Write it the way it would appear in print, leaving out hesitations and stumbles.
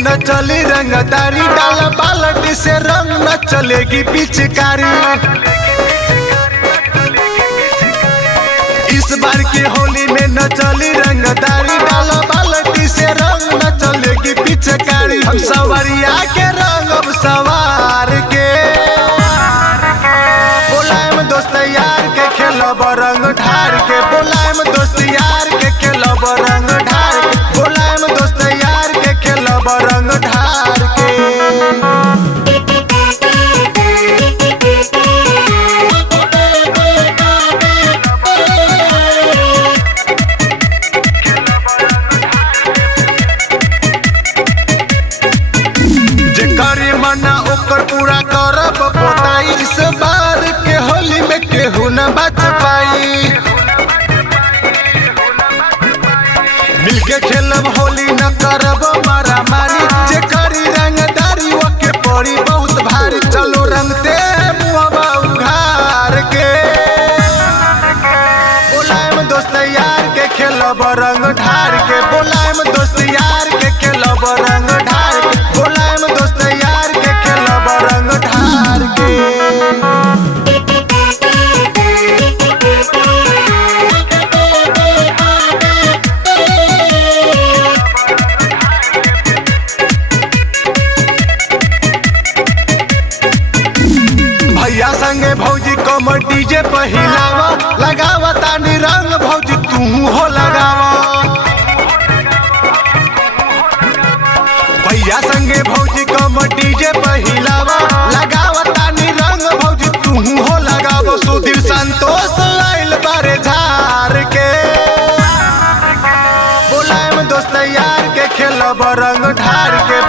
न चली रंगदारी, डाला बाल्टी से रंग न चलेगी पिचकारी। इस बार की होली में न चली रंगदारी, डाला बाल्टी से रंग न चलेगी पिचकारी। हम सवरिया के रंग अब सवार के बोलाएम दोस्त यार के खेलब रंग ढार के, बोलाएम दोस्त यार के खेलब रंग ढार के, बोलाएम दोस्त यार के खेलब रंग ढार के। जेकरी मना ओकर पूरा करब पोताई, इस बार के होली में केहू न बच पाई। मिलके खेलब होली न करब मारा मारी, जेकरी रंगदारी ओके पड़ी बहुत भारी। चलो रंगते मुहबा उघार के बोलाएम दोस्त यार के खेलब रंग ढार के, बोलाएम दोस्त यार के खेलब रंग ढार के, बोलाएम दोस्त यार के खेलब रंग ढार के। भैया संगे भौजी कमर डीजे पहिलावा, लगावा तानी रंग भौजी तू हो लगावा। भैया संगे भौजी कमर डीजे पहिलावा, लगावा तानी रंग भौजी तू हो लगावा। सुधीर संतोष आइल बारे झार के बोलाएम दोस्त यार के खेलब रंग ढार के।